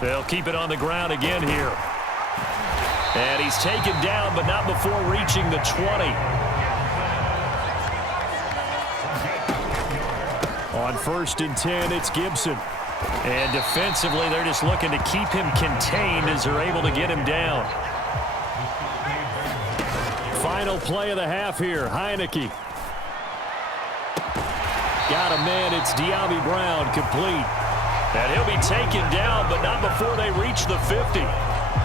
They'll keep it on the ground again here. And he's taken down, but not before reaching the 20. On 1st and 10, it's Gibson. And defensively, they're just looking to keep him contained as they're able to get him down. Final play of the half here, Heineke. Got a man, it's De'Ami Brown, complete. And he'll be taken down, but not before they reach the 50.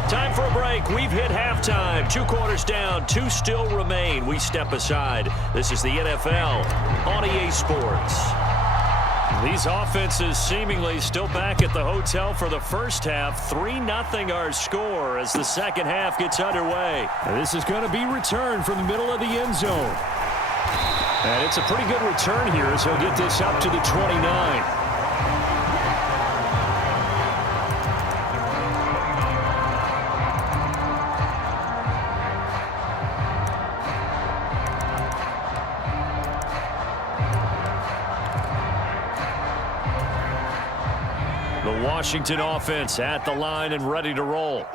Time for a break. We've hit halftime. 2 quarters down, 2 still remain. We step aside. This is the NFL on EA Sports. These offenses seemingly still back at the hotel for the first half. 3-0 our score as the second half gets underway. And this is going to be returned from the middle of the end zone. And it's a pretty good return here as he'll get this up to the 29. Washington offense at the line and ready to roll.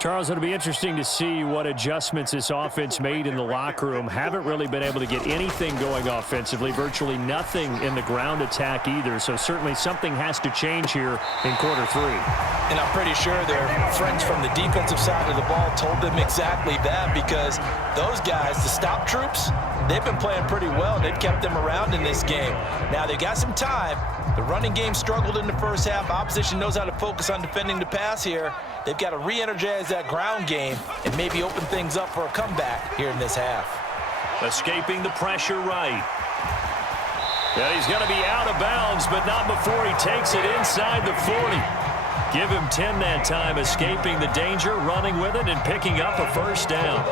Charles, it'll be interesting to see what adjustments this offense made in the locker room. Haven't really been able to get anything going offensively, virtually nothing in the ground attack either. So certainly something has to change here in quarter 3. And I'm pretty sure their friends from the defensive side of the ball told them exactly that, because those guys, the stop troops, they've been playing pretty well. They've kept them around in this game. Now they got some time. The running game struggled in the first half. Opposition knows how to focus on defending the pass here. They've got to re-energize that ground game and maybe open things up for a comeback here in this half. Escaping the pressure right. Yeah, he's going to be out of bounds, but not before he takes it inside the 40. Give him 10 that time, escaping the danger, running with it, and picking up a first down.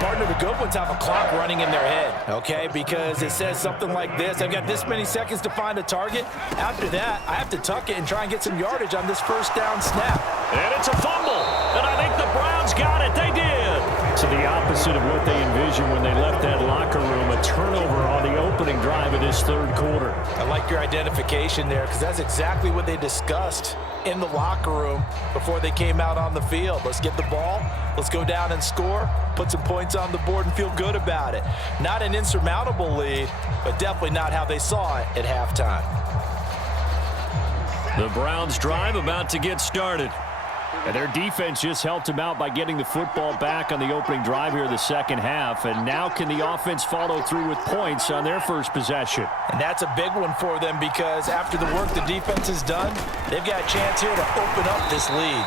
Partner, the good ones have a clock running in their head, okay? Because it says something like this: I've got this many seconds to find a target. After that, I have to tuck it and try and get some yardage on this first down snap. And it's a fumble. And I think the Browns got it. They did. To the opposite of what they envisioned when they left that locker room. A turnover on the opening drive of this third quarter. I like your identification there, because that's exactly what they discussed in the locker room before they came out on the field. Let's get the ball. Let's go down and score. Put some points on the board and feel good about it. Not an insurmountable lead, but definitely not how they saw it at halftime. The Browns drive about to get started. And their defense just helped them out by getting the football back on the opening drive here in the second half. And now can the offense follow through with points on their first possession? And that's a big one for them, because after the work the defense has done, they've got a chance here to open up this lead.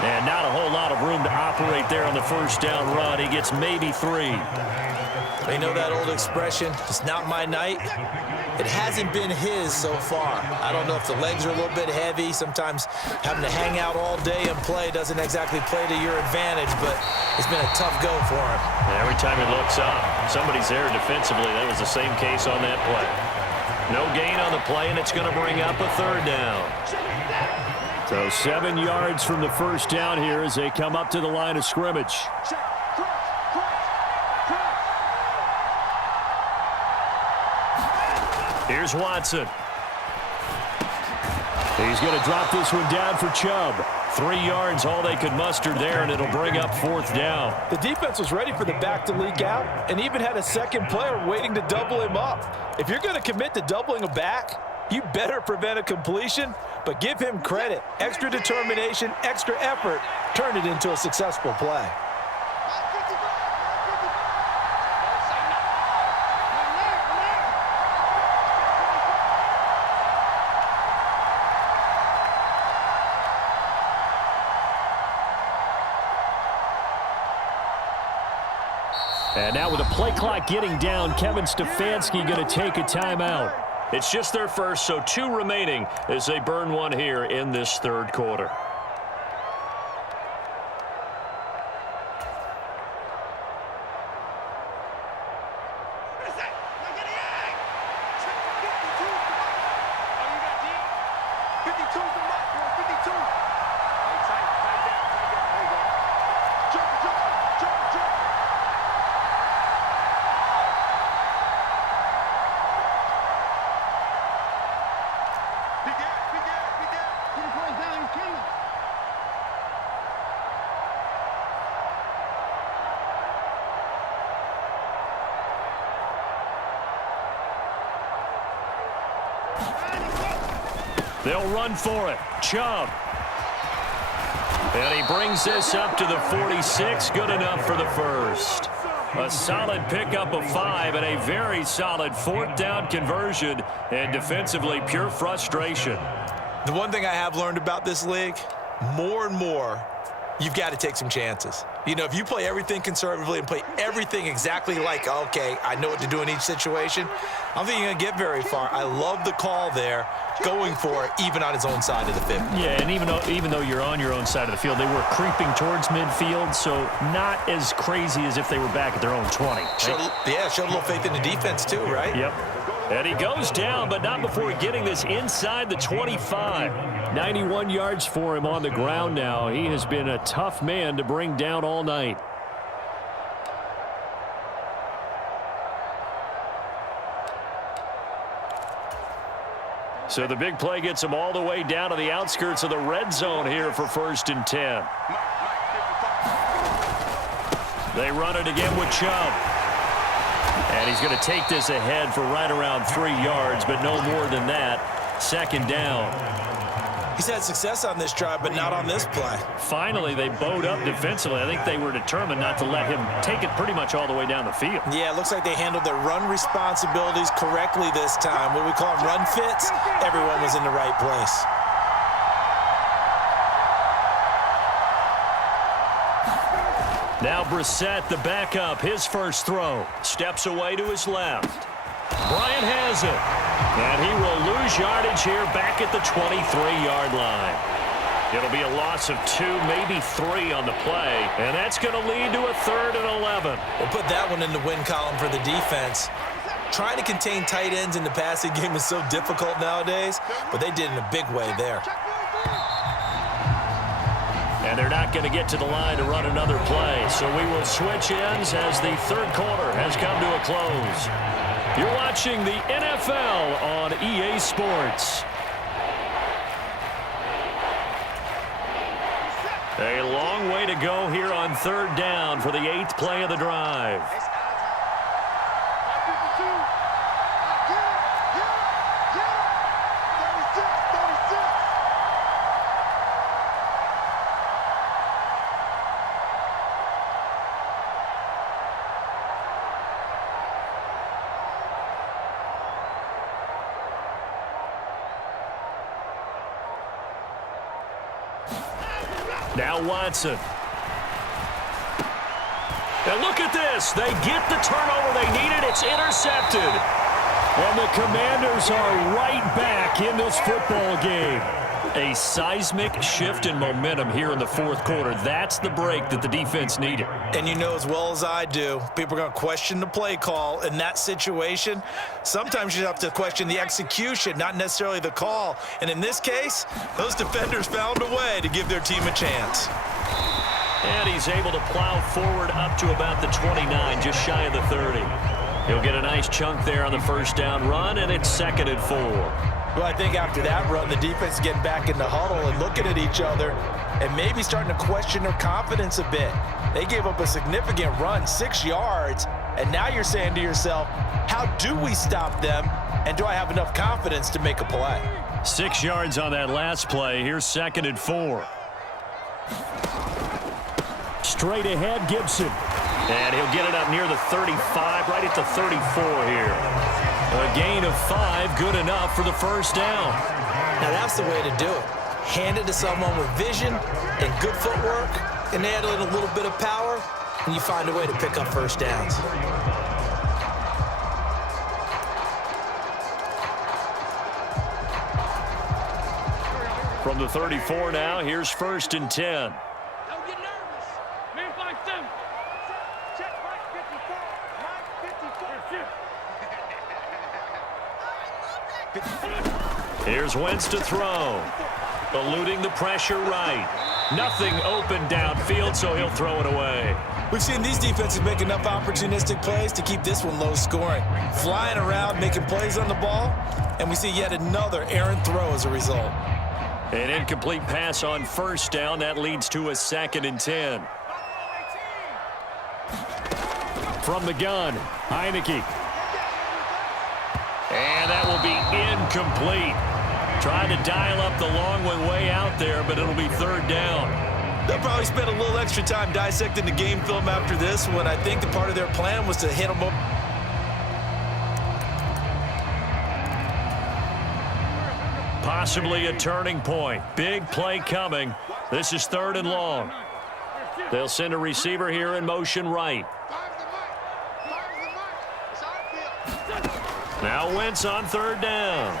And not a whole lot of room to operate there on the first down run. He gets maybe 3. They know that old expression, it's not my night. It hasn't been his so far. I don't know if the legs are a little bit heavy. Sometimes having to hang out all day and play doesn't exactly play to your advantage, but it's been a tough go for him. Every time he looks up, somebody's there defensively. That was the same case on that play. No gain on the play, and it's going to bring up a third down. So 7 yards from the first down here as they come up to the line of scrimmage. Here's Watson. He's going to drop this one down for Chubb. 3 yards, all they could muster there, and it'll bring up fourth down. The defense was ready for the back to leak out and even had a second player waiting to double him up. If you're going to commit to doubling a back, you better prevent a completion, but give him credit. Extra determination, extra effort, turn it into a successful play. And now with the play clock getting down, Kevin Stefanski going to take a timeout. It's just their first, so 2 remaining as they burn one here in this third quarter. They'll run for it. Chubb. And he brings this up to the 46. Good enough for the first. A solid pickup of 5 and a very solid 4th down conversion. And defensively, pure frustration. The one thing I have learned about this league, more and more, you've got to take some chances. You know, if you play everything conservatively and play everything exactly like, okay, I know what to do in each situation, I don't think you're going to get very far. I love the call there, going for it, even on his own side of the 50. Yeah, and even though you're on your own side of the field, they were creeping towards midfield, so not as crazy as if they were back at their own 20. Right? Showed a little faith in the defense too, right? Yep. And he goes down, but not before getting this inside the 25. 91 yards for him on the ground now. He has been a tough man to bring down all night. So the big play gets him all the way down to the outskirts of the red zone here for 1st and 10. They run it again with Chubb. And he's going to take this ahead for right around 3 yards, but no more than that. 2nd down. He's had success on this drive, but not on this play. Finally, they bowed up defensively. I think they were determined not to let him take it pretty much all the way down the field. Yeah, it looks like they handled their run responsibilities correctly this time. What do we call them, run fits? Everyone was in the right place. Now Brissett, the backup, his first throw. Steps away to his left. Bryant has it. And he will lose yardage here back at the 23-yard line. It'll be a loss of 2, maybe 3 on the play. And that's going to lead to a 3rd and 11. We'll put that one in the win column for the defense. Trying to contain tight ends in the passing game is so difficult nowadays, but they did in a big way there. And they're not going to get to the line to run another play. So we will switch ends as the 3rd quarter has come to a close. You're watching the NFL on EA Sports. A long way to go here on 3rd down for the 8th play of the drive. Now Watson. And look at this. They get the turnover they needed. It's intercepted. And the Commanders are right back in this football game. A seismic shift in momentum here in the 4th quarter. That's the break that the defense needed. And you know as well as I do, people are going to question the play call in that situation. Sometimes you have to question the execution, not necessarily the call. And in this case, those defenders found a way to give their team a chance. And he's able to plow forward up to about the 29, just shy of the 30. He'll get a nice chunk there on the 1st down run, and it's 2nd and 4. Well, I think after that run, the defense is getting back in the huddle and looking at each other and maybe starting to question their confidence a bit. They gave up a significant run, 6 yards, and now you're saying to yourself, how do we stop them, and do I have enough confidence to make a play? 6 yards on that last play. Here's 2nd and 4. Straight ahead, Gibson. And he'll get it up near the 35, right at the 34 here. A gain of 5, good enough for the 1st down. Now that's the way to do it. Hand it to someone with vision and good footwork, and add in a little bit of power, and you find a way to pick up 1st downs. From the 34 now, here's 1st and 10. Here's Wentz to throw. Eluding the pressure right. Nothing open downfield, so he'll throw it away. We've seen these defenses make enough opportunistic plays to keep this one low scoring. Flying around, making plays on the ball, and we see yet another errant throw as a result. An incomplete pass on 1st down. That leads to a 2nd and 10. From the gun, Heineke. And that will be incomplete. Trying to dial up the long one way out there, but it'll be third down. They'll probably spend a little extra time dissecting the game film after this one. I think the part of their plan was to hit them up. Possibly a turning point. Big play coming. This is third and long. They'll send a receiver here in motion right. Now Wentz on third down.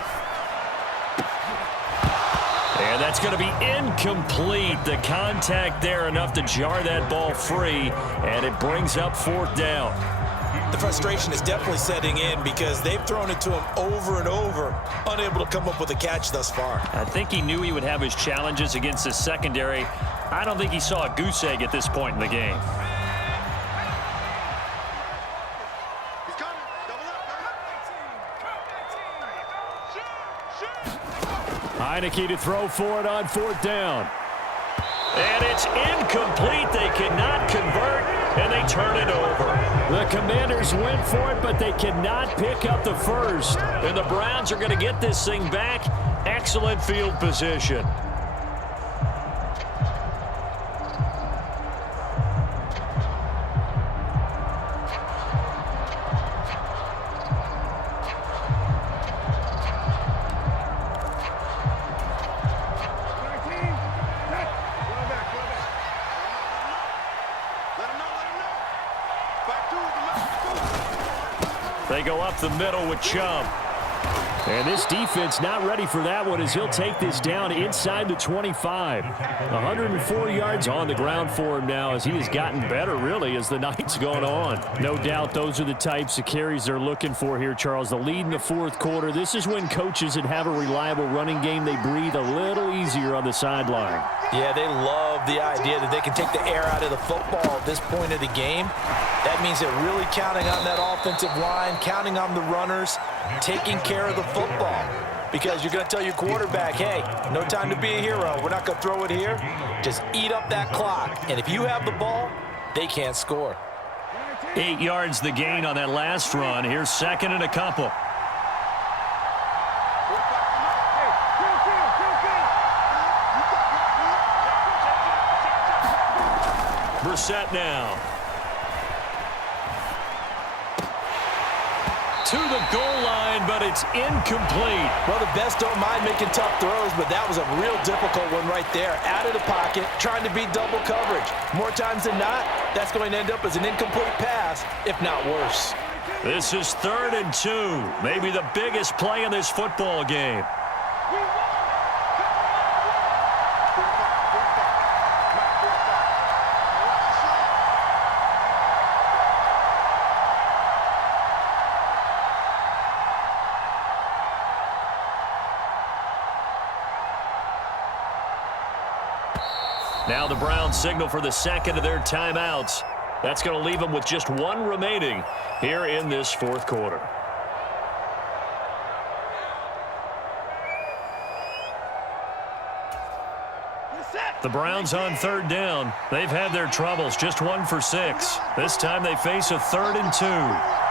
And that's going to be incomplete. The contact there enough to jar that ball free, and it brings up fourth down. The frustration is definitely setting in because they've thrown it to him over and over, unable to come up with a catch thus far. I think he knew he would have his challenges against his secondary. I don't think he saw a goose egg at this point in the game. Heineke to throw for it on fourth down. And it's incomplete. They cannot convert, and they turn it over. The Commanders went for it, but they cannot pick up the first. And the Browns are going to get this thing back. Excellent field position. They go up the middle with Chubb. And this defense not ready for that one as he'll take this down inside the 25. 104 yards on the ground for him now as he has gotten better, really, as the night's gone on. No doubt those are the types of carries they're looking for here, Charles. The lead in the fourth quarter. This is when coaches that have a reliable running game, they breathe a little easier on the sideline. Yeah, they love the idea that they can take the air out of the football at this point of the game. That means they're really counting on that offensive line, counting on the runners, taking care of the football. Because you're going to tell your quarterback, hey, no time to be a hero. We're not going to throw it here. Just eat up that clock. And if you have the ball, they can't score. 8 yards the gain on that last run. Here's second and a couple. Brissett now. To the goal line, but it's incomplete. Well, the best don't mind making tough throws, but that was a real difficult one right there. Out of the pocket, trying to beat double coverage. More times than not, that's going to end up as an incomplete pass, if not worse. This is 3rd and 2. Maybe the biggest play in this football game. Now the Browns signal for the second of their timeouts. That's going to leave them with just one remaining here in this fourth quarter. The Browns on third down. They've had their troubles, just 1 for 6. This time they face a 3rd and 2.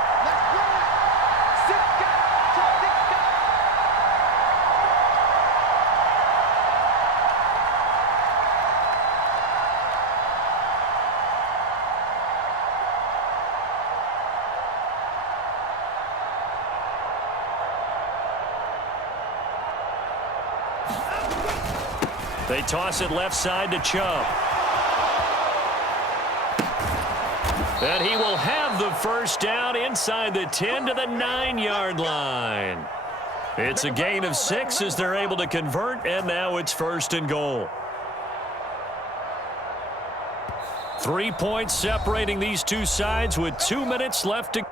They toss it left side to Chubb. And he will have the first down inside the 10 to the 9-yard line. It's a gain of 6 as they're able to convert, and now it's 1st and goal. 3 points separating these two sides with 2 minutes left to